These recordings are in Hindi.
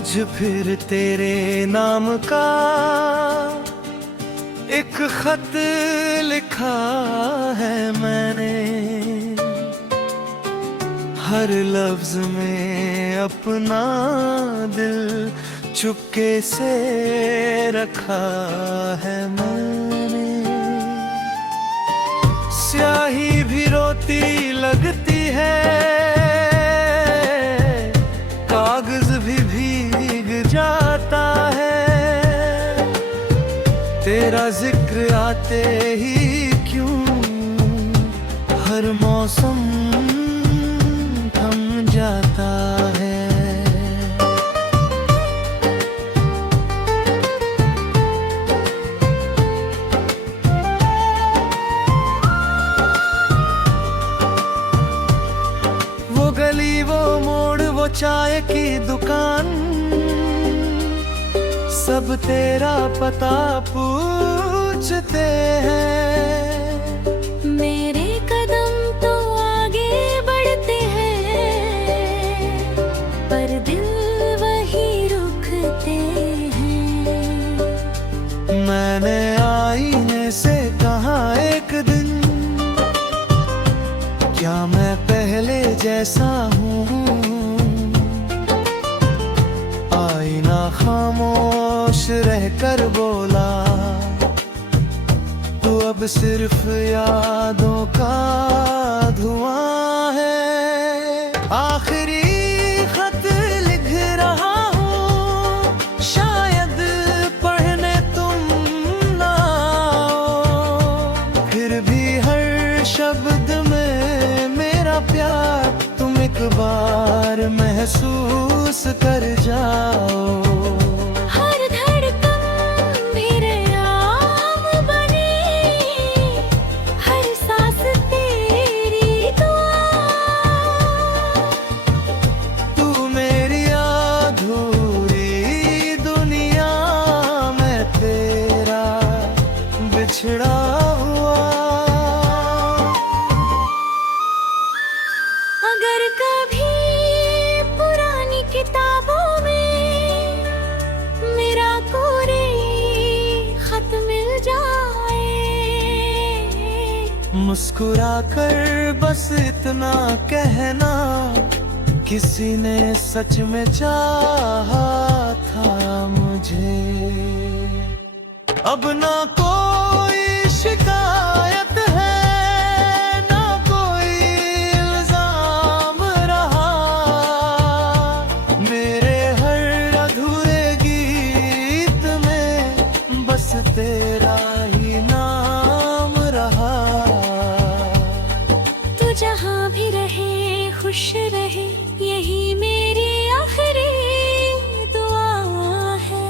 आज फिर तेरे नाम का एक खत लिखा है मैंने, हर लफ्ज में अपना दिल चुपके से रखा है मैंने। स्याही भी रोती लगती है, कागज भी भीग जाता है, तेरा जिक्र आते ही क्यों हर मौसम थम जाता है। वो गली, वो मोड़, वो चाय की दुकान, सब तेरा पता पूछते हैं। मेरे कदम तो आगे बढ़ते हैं, पर दिल वही रुकते हैं। मैंने आईने से कहा एक दिन, क्या मैं पहले जैसा हूँ? आईना खामोश रहकर बोला, तू अब सिर्फ यादों का धुआं है। आखिरी खत लिख रहा हूँ, शायद पढ़ने तुम ना आओ, फिर भी हर शब्द में मेरा प्यार तुम एक बार महसूस कर जाओ। हर धड़कन मेरे आम बने, हर सांस तेरी दुआ। तू मेरी अधूरी दुनिया, मैं तेरा बिछड़ा हुआ। अगर कभी पुरानी किताबों में मेरा कोरे खत मिल जाए, मुस्कुरा कर बस इतना कहना, किसी ने सच में चाहा था मुझे। अब ना कोई शिकायत है, ना कोई इल्जाम रहा, मेरे हर अधूरे गीत में बस तेरा ही नाम रहा। तू जहाँ भी रहे खुश रहे, यही मेरी आखिरी दुआ है।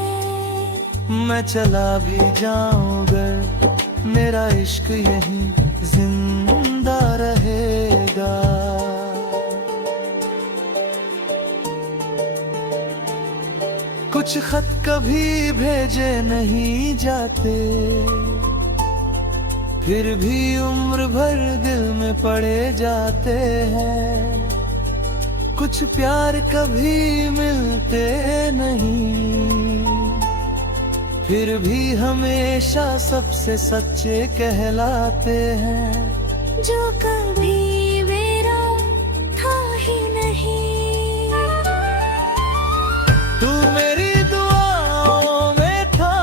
मैं चला भी जाऊंगा, मेरा इश्क यहीं जिंदा रहेगा। कुछ खत कभी भेजे नहीं जाते, फिर भी उम्र भर दिल में पड़े जाते हैं। कुछ प्यार कभी मिलते नहीं, फिर भी हमेशा सबसे सच्चे कहलाते हैं। जो कभी मेरा था ही नहीं, तू मेरी दुआओं में था,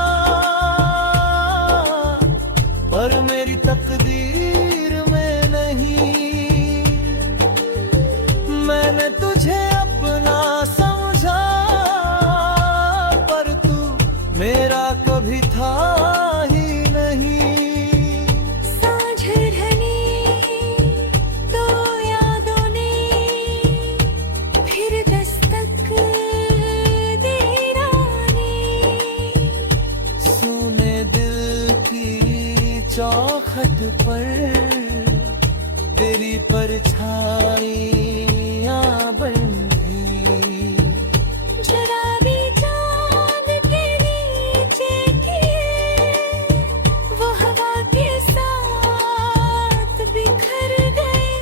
पर मेरी तकदीर में नहीं। मैंने तुझे अपना समझा, पर तू मेरा कभी था ही नहीं। साँझ ढली तो यादों ने फिर दस्तक दी रानी। सुने दिल की चौखट पर तेरी परछाइयाँ बंधी, जरा भी चाँद के नीचे किए वो हवा के साथ बिखर गए।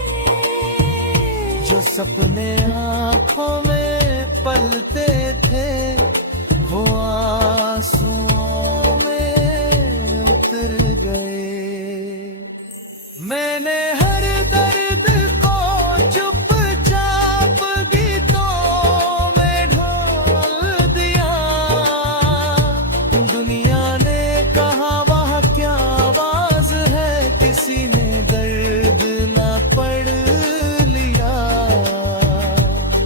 जो सपने आँखों में पलते थे मैंने हर दर्द को चुपचाप गीतों में ढाल दिया। दुनिया ने कहा वह क्या आवाज है, किसी ने दर्द ना पढ़ लिया।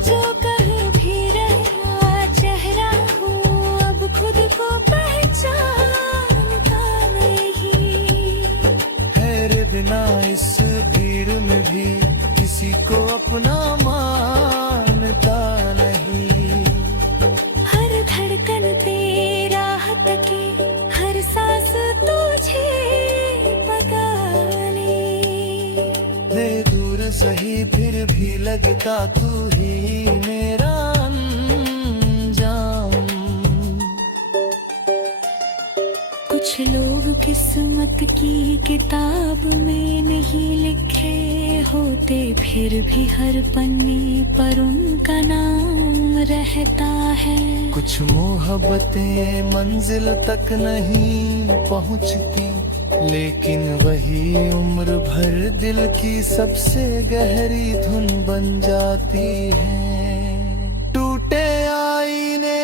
जो कहीं भी रहा चेहरा हूँ, अब खुद को पहचानता नहीं। तेरे बिना इस भीड़ में भी किसी को अपना मानता नहीं। हर धड़कन तेरा हटके, हर सांस तुझे पता ले। दे दूर सही फिर भी लगता तू ही मेरा अंजाम। कुछ लोग किस्मत की किताब में नहीं लिखे होते, फिर भी हर पन्ने पर उनका नाम रहता है। कुछ मोहब्बतें मंजिल तक नहीं पहुंचती, लेकिन वही उम्र भर दिल की सबसे गहरी धुन बन जाती है। टूटे आईने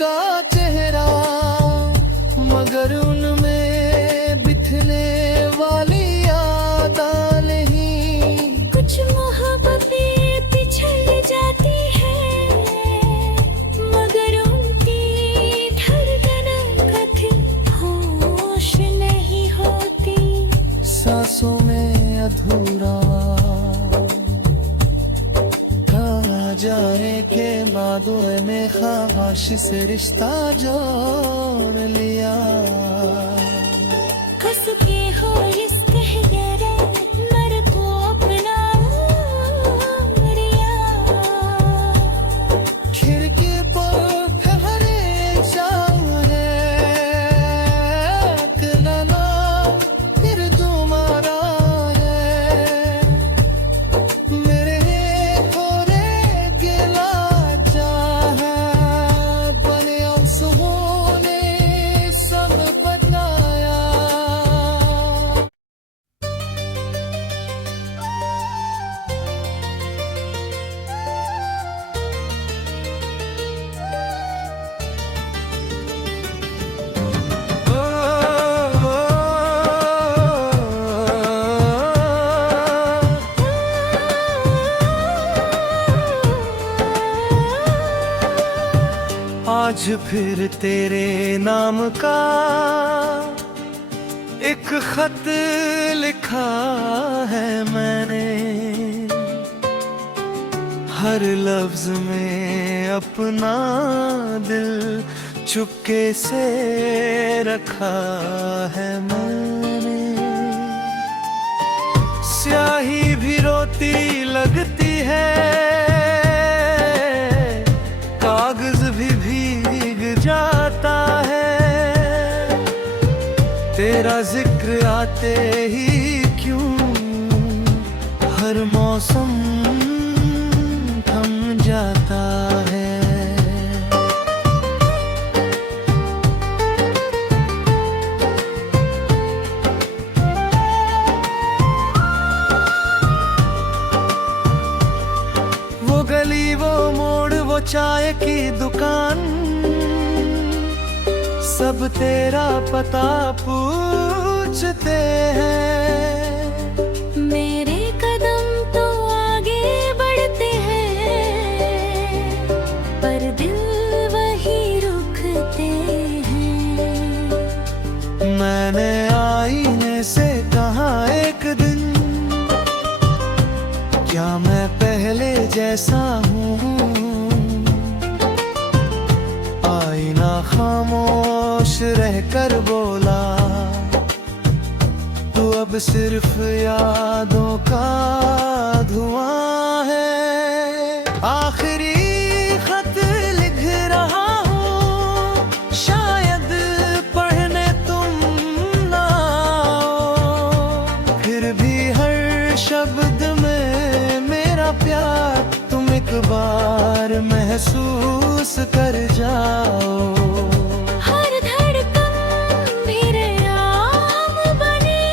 का चेहरा, मगर उनमें बिखने वाली यादें नहीं। कुछ मोहब्बतें पिछड़ जाती है, मगर उनकी धड़कन कथित होश नहीं होती। सांसों में अधूरा कहा जाए के बादों ने ख्वाहिश से रिश्ता जोड़ लिया। हंस के हो रिश्ते गहरे, मर को अपना रिया। खिड़की पर ठहरे चाहे कलना, फिर तुम्हारा है मेरे थोड़े गिला चाहे। बने आंसुओं ने सब बताया। आज फिर तेरे नाम का एक खत लिखा है मैंने। हर लफ्ज में अपना दिल चुपके से रखा है मैंने। स्याही भी रोती लगती है, कागज भी भीग जाता है। तेरा जिक्र आते ही क्यों हर मौसम थम जाता है। वो गली वो मोड़ वो चाय की दुकान, सब तेरा पता पूछते हैं। मेरे कदम तो आगे बढ़ते हैं, पर दिल वही रुकते हैं। मैंने आईने से कहा एक दिन, क्या मैं पहले जैसा हूँ। आईना खामोश रहकर बोला, तू अब सिर्फ यादों का धुआं है। आखिरी खत लिख रहा हूँ, शायद पढ़ने तुम ना आओ। फिर भी हर शब्द में मेरा प्यार तुम एक बार महसूस कर जाओ। हर धड़कन भी आम बने,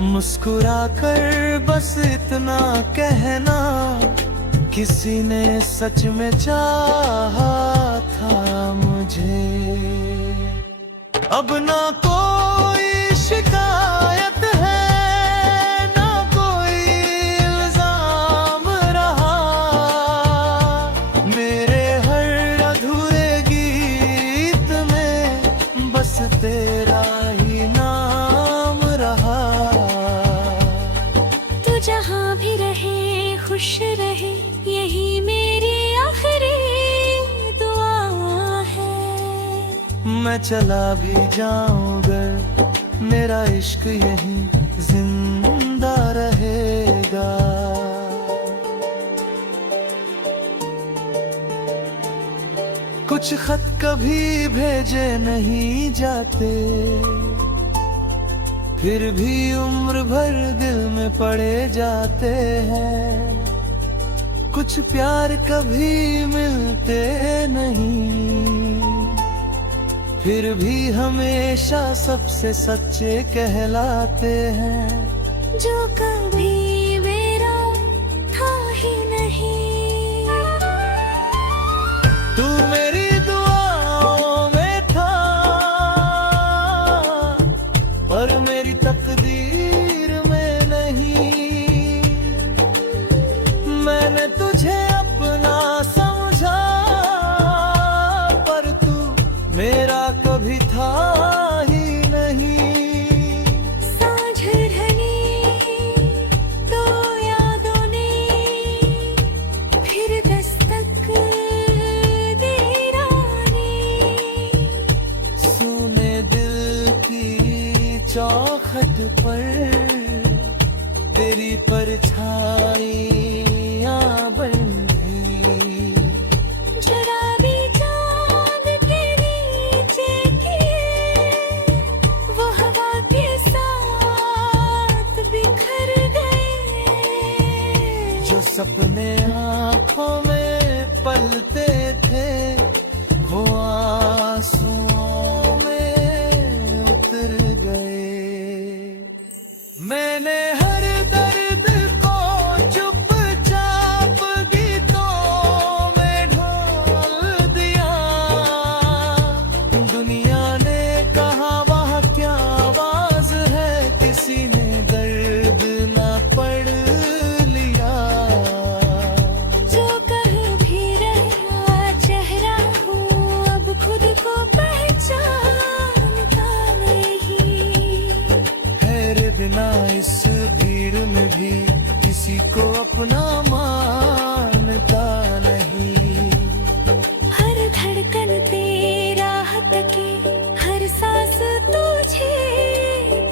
मुस्कुरा कर बस इतना कहना, किसी ने सच में चाहा था मुझे। अब ना कोई शिकायत है, ना कोई इल्जाम रहा, मेरे हर अधूरे गीत में बस तेरा ही नाम रहा। तू जहाँ भी रहे खुश रहे, यही मेरी आखिरी दुआ है। मैं चला भी जाऊंगा, मेरा इश्क यहीं जिंदा रहेगा। कुछ खत कभी भेजे नहीं जाते, फिर भी उम्र भर दिल में पड़े जाते हैं। कुछ प्यार कभी मिलते नहीं, फिर भी हमेशा सबसे सच्चे कहलाते हैं। जो कभी मेरा था ही नहीं, तू मेरी दुआओं में था, पर मेरी तकदीर में नहीं। मैंने तुझे अपना समझा, पर तू मेरा कभी था ही नहीं। साँझ ढली तो यादों ने फिर दस्तक दी रानी। सुने दिल की चौखट पर तेरी परछाइयाँ बन गई। शराबी चाँद के नीचे की वो हवा के साथ बिखर गए। जो सपने आँखों में पलते थे, वो आंसुओं में उतर गए। मैंने हर दर्द को चुपचाप गीतों में ढाल दिया। दुनिया ने कहा वह क्या आवाज है, किसी ने दर्द ना पढ़ लिया। जो कह भी रहा चेहरा हूँ, अब खुद को पहचानता नहीं। तेरे बिना इस भीड़ में भी किसी को अपना मानता नहीं। हर धड़कन तेरा हटके, हर सांस तुझे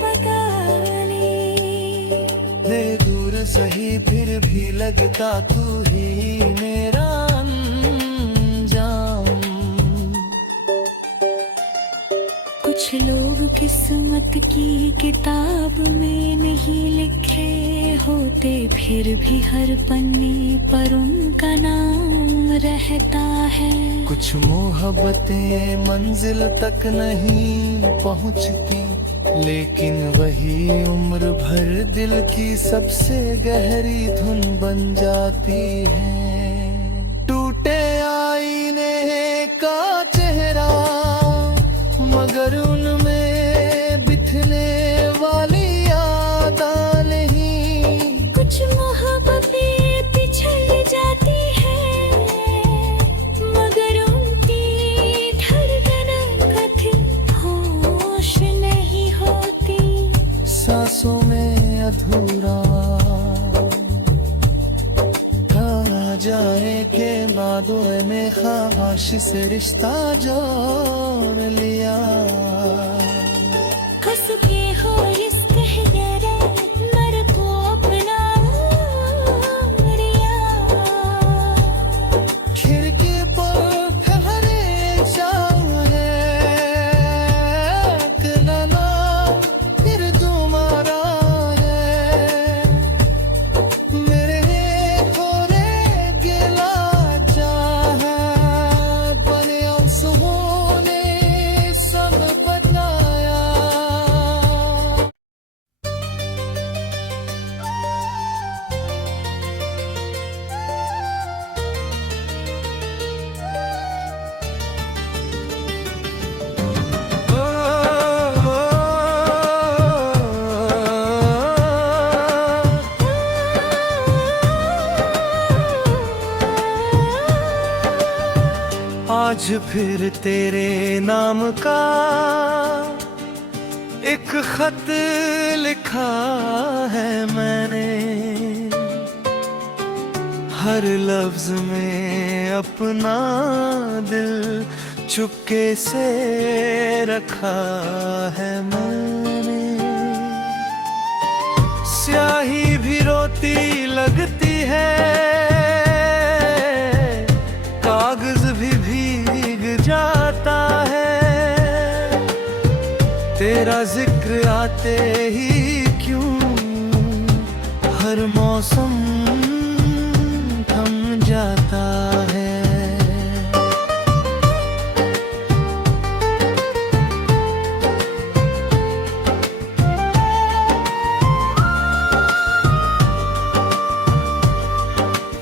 पता ले दूर सही फिर भी लगता तू ही मेरा अंजाम। कुछ लोग किस्मत की किताब में नहीं लिखे होते, फिर भी हर पन्ने पर उनका नाम रहता है। कुछ मोहब्बतें मंजिल तक नहीं पहुंचती, लेकिन वही उम्र भर दिल की सबसे गहरी धुन बन जाती है। टूटे आईने का चेहरा, मगर उनमें बिखने वाली यादें नहीं। कुछ मोहब्बतें पिछल जाती है, मगर उनकी धड़कन कभी होश नहीं होती। सांसों में अधूरा कहा जाए के बादों ने ख्वाहिश से रिश्ता जोड़ लिया। हंस के हो इस गहरे मर को अपना लिया। खिड़की पर ठहरे चाहे ना फिर तुम्हारा है। मेरे थोड़े गिला चाहे बने सुने सब बदला फिर तेरे नाम का एक खत लिखा है मैंने, हर लफ्ज में अपना दिल चुपके से रखा है मैंने। स्याही भी रोती लगती है, कागज भी भीग जाता है, तेरा जिक्र आते ही क्यों हर मौसम थम जाता है।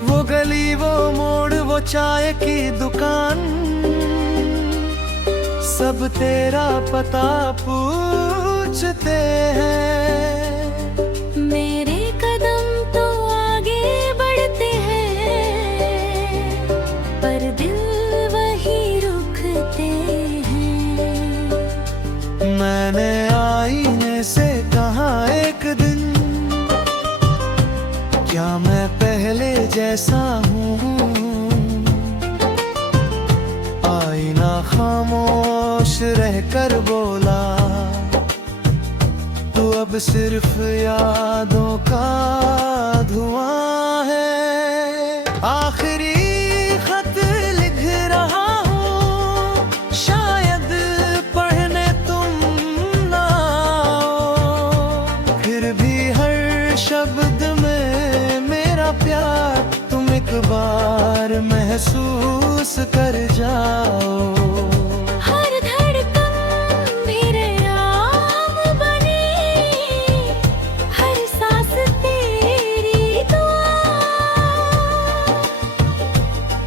वो गली, वो मोड़, वो चाय की दुकान, सब तेरा पता पूछते हैं। मेरे कदम तो आगे बढ़ते हैं, पर दिल वही रुकते हैं। मैंने आईने से कहा एक दिन, क्या मैं पहले जैसा हूँ? आईना खामोश रहकर बोला, तू अब सिर्फ यादों का धुआं है। आखिरी खत लिख रहा हूँ, शायद पढ़ने तुम ना आओ, फिर भी हर शब्द में मेरा प्यार तुम एक बार महसूस कर जाओ। हर धड़कन मेरे आम बने, हर सांस तेरी दुआ।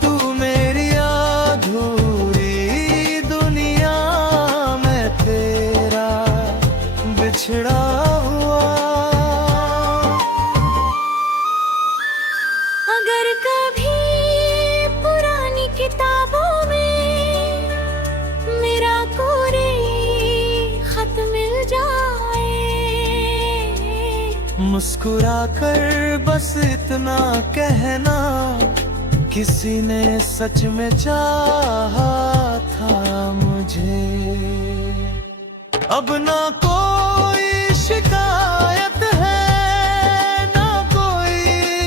तू मेरी अधूरी दुनिया में तेरा बिछड़ा हुआ। अगर कभी पुरानी किताबों में मेरा कोरे खत मिल जाए, मुस्कुरा कर बस इतना कहना, किसी ने सच में चाहा था मुझे। अब ना कोई शिकायत है, ना कोई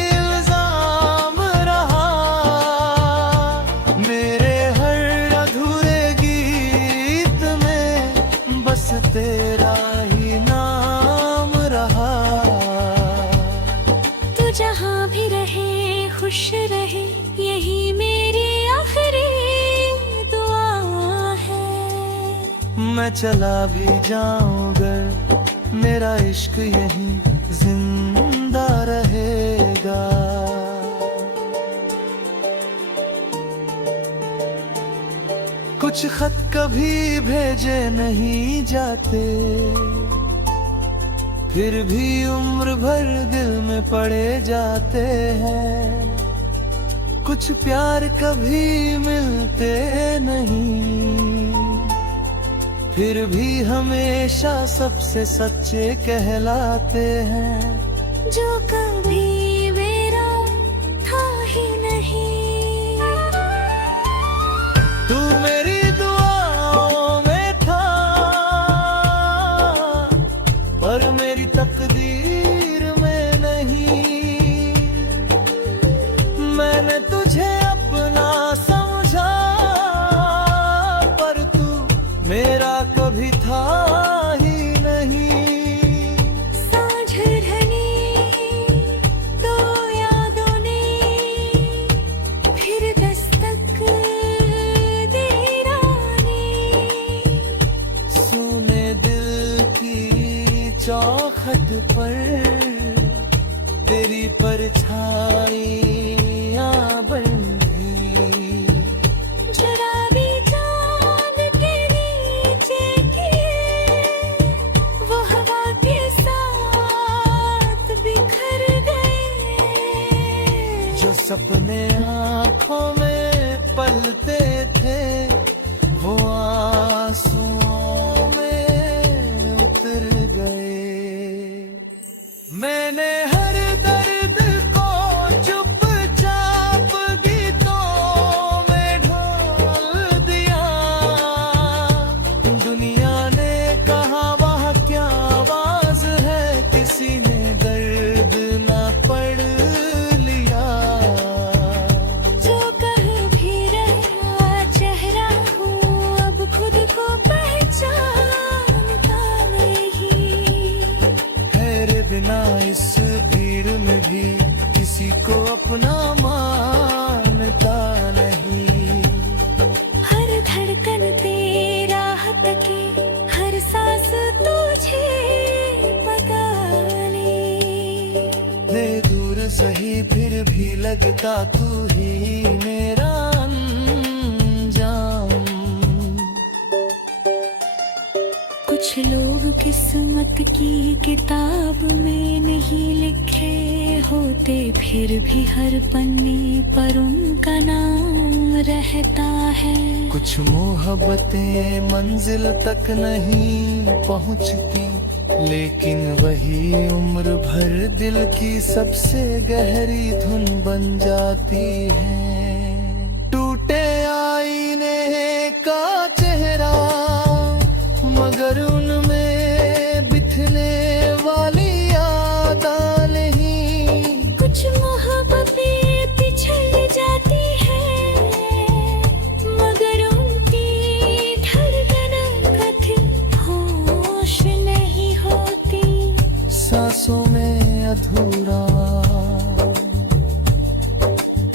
इल्जाम रहा, मेरे हर अधूरे गीत में बस तेरा ही नाम रहा। तू जहाँ भी रहे खुश रहे, यही मेरी आखिरी दुआ है। मैं चला भी जाऊंगा, मेरा इश्क यहीं जिंदा रहेगा। कुछ खत कभी भेजे नहीं जाते, फिर भी उम्र भर दिल में पड़े जाते हैं। कुछ प्यार कभी मिलते नहीं, फिर भी हमेशा सबसे सच्चे कहलाते हैं। जो कभी मेरा था ही नहीं, तू मेरी दुआओं में था, पर मेरी तकदीर में नहीं। मैंने तुझे अपना समझा, पर तू मेरा कभी था ही नहीं। सांझ ढली तो यादों ने फिर दस्तक दी रानी। सुने दिल की चौखट पर तेरी परछाइयाँ बंधी, जरा भी चांद के नीचे किए वो हवा के साथ बिखर गए। जो सपने आँखों में पलते थे वरना इस भीड़ में भी किसी को अपना मानता नहीं। हर धड़कन तेरा हटके, हर सांस तुझे पता दे दूर सही फिर भी लगता तू ही मेरा अंजाम। कुछ लोग किस्मत की किताब में नहीं लिखे होते, फिर भी हर पन्ने पर उनका नाम रहता है। कुछ मोहब्बतें मंजिल तक नहीं पहुंचती, लेकिन वही उम्र भर दिल की सबसे गहरी धुन बन जाती है। टूटे आईने का चेहरा मगर उनमें बिखने वाली यादें नहीं। कुछ मोहब्बतें पिछड़ जाती है मगर उनकी धड़कन कथित होश नहीं होती। सांसों में अधूरा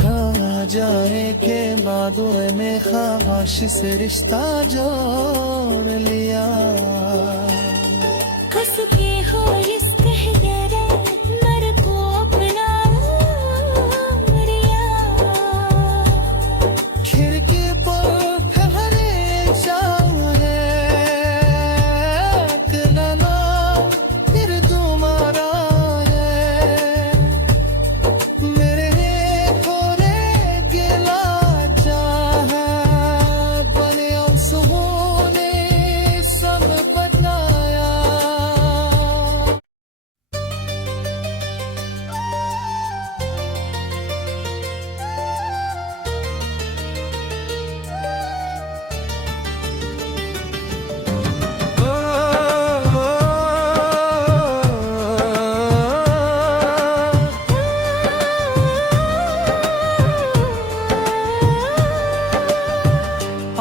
कहा जाए के बादों में ख्वाहिश से रिश्ता जोड़ लिया। हंस के हो इस गहरे मर को अपना लिया। खिड़की पर ठहरे शाम है कनाना फिर तुम्हारा है। मेरे खोरे गिला जहाँ बने आंसुओं ने सब बताया।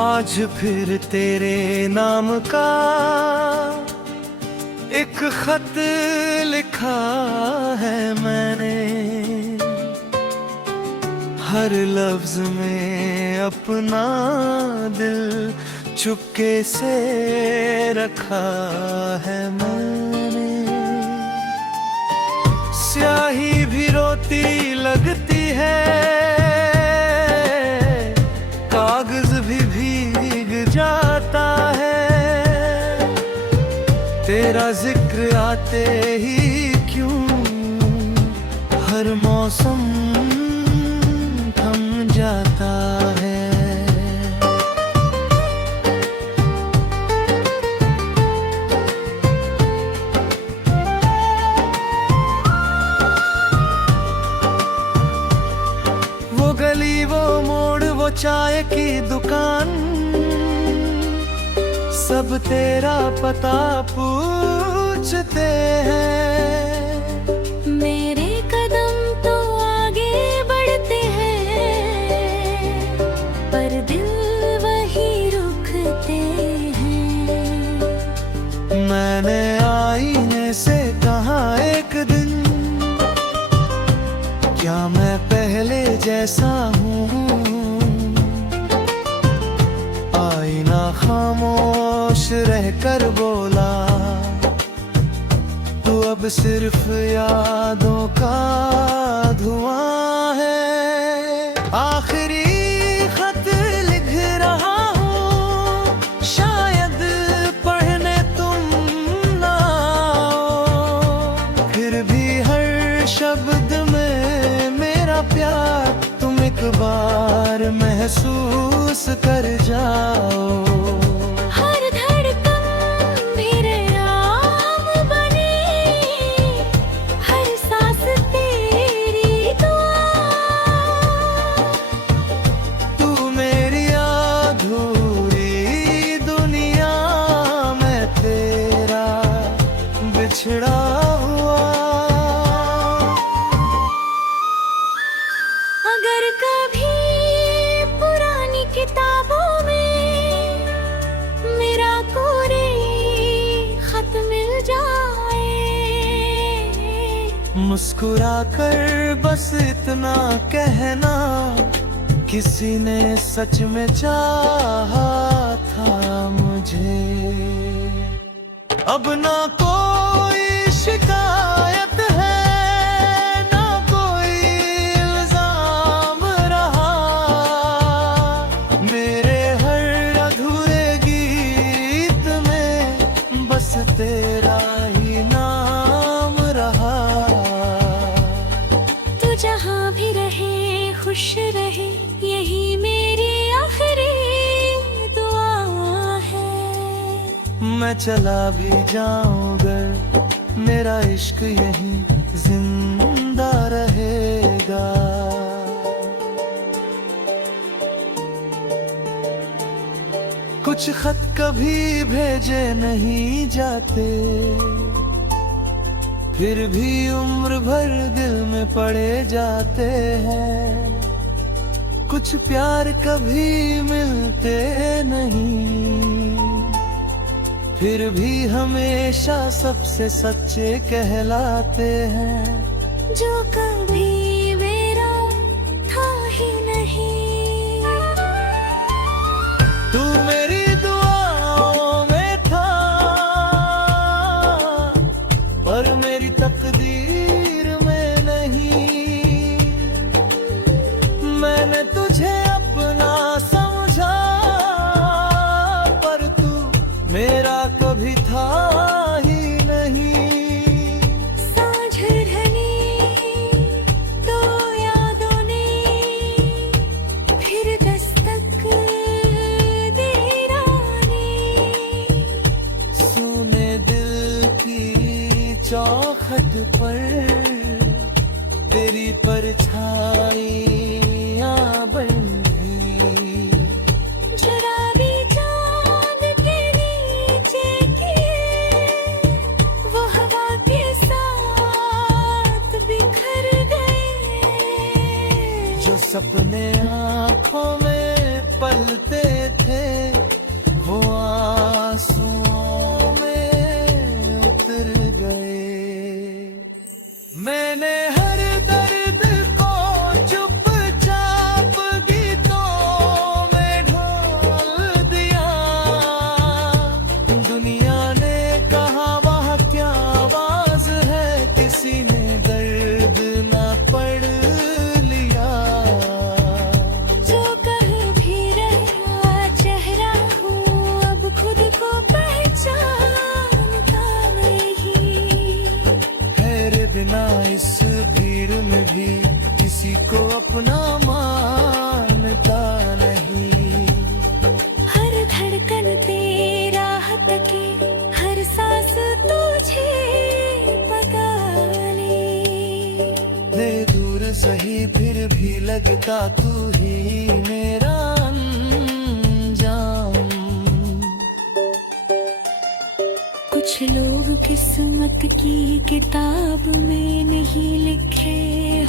आज फिर तेरे नाम का एक खत लिखा है मैंने। हर लफ्ज में अपना दिल चुपके से रखा है मैंने। स्याही भी रोती लगती है, कागज भी भीग जाता है। तेरा जिक्र आते ही क्यों हर मौसम थम जाता है। वो गली वो मोड़ वो चाय की दुकान, सब तेरा पता पूछते हैं। मेरे कदम तो आगे बढ़ते हैं पर दिल वही रुकते हैं। मैंने आईने से कहा एक दिन, क्या मैं पहले जैसा हूँ। आईना खामोश रहकर बोला, तू अब सिर्फ यादों का धुआं है। आखिरी खत लिख रहा हूँ, शायद पढ़ने तुम ना आओ। फिर भी हर शब्द में मेरा प्यार तुम एक बार महसूस कर जाओ। हर धड़कन मेरे नाम बने, हर सांस तेरी दुआ। तू मेरी अधूरी दुनिया में तेरा बिछड़ा हुआ। अगर कभी पुरानी किताबों में मुस्कुरा कर बस इतना कहना, किसी ने सच में चाहा था मुझे। अब ना कोई शिकायत है, ना कोई इल्जाम रहा, मेरे हर अधूरे गीत में बस तेरा ही नाम रहा। तू जहाँ भी रहे खुश रहे, यही मेरी आखिरी दुआ है। मैं चला भी जाऊंगा, मेरा इश्क यहीं जिंदा रहेगा। कुछ खत कभी भेजे नहीं जाते, फिर भी उम्र भर दिल में पड़े जाते हैं। कुछ प्यार कभी मिलते नहीं, फिर भी हमेशा सबसे सच्चे कहलाते हैं। जो कभी मेरा था ही नहीं, तू मेरी दुआओं में था, पर मेरी तकदीर में नहीं। मैंने तुझे अपना समझा, पर तू मेरा कभी था ही नहीं। साँझ ढली तो यादों ने फिर दस्तक दे रानी, सुने दिल की चौखट पर तेरी परछाइयाँ बन गई। शराबी चांद के नीचे की वो हवा के साथ बिखर गए। जो सपने आँखों में पलते थे, वो आंसुओं में उतर गए। मैंने हर दर्द को चुपचाप गीतों में ढाल दिया। दुनिया ने कहा वह क्या आवाज है, किसी ने दर्द ना पढ़ लिया। जो कह भी रहा चेहरा हूँ, अब खुद को पहचानता नहीं। तेरे बिना इस भीड़ में भी किसी को अपना मानता नहीं। हर धड़कन तेरा हटके, हर सांस तुझे पता नहीं। दे दूर सही फिर भी लगता तू ही मेरा अंजाम। कुछ लोग किस्मत की किताब में नहीं लिखे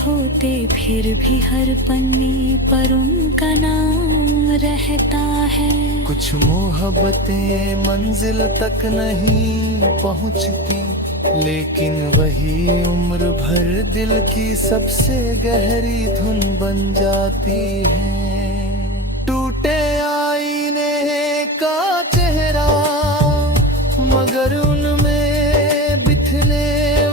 होते, फिर भी हर पन्ने पर उनका नाम रहता है। कुछ मोहब्बतें मंजिल तक नहीं पहुंचती, लेकिन वही उम्र भर दिल की सबसे गहरी धुन बन जाती है। टूटे आईने का चेहरा, मगर उनमें बिखने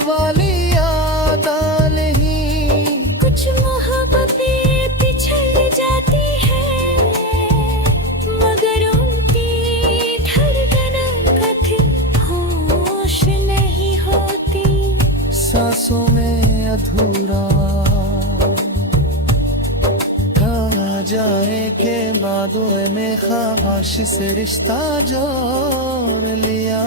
वाली यादां नहीं। कुछ मोहब्बतें पिछड़ जाती हैं, मगर उनकी धड़कन कभी होश नहीं होती। सांसों में अधूरा कहा जाए के बादों ने ख्वाहिश से रिश्ता जोड़ लिया।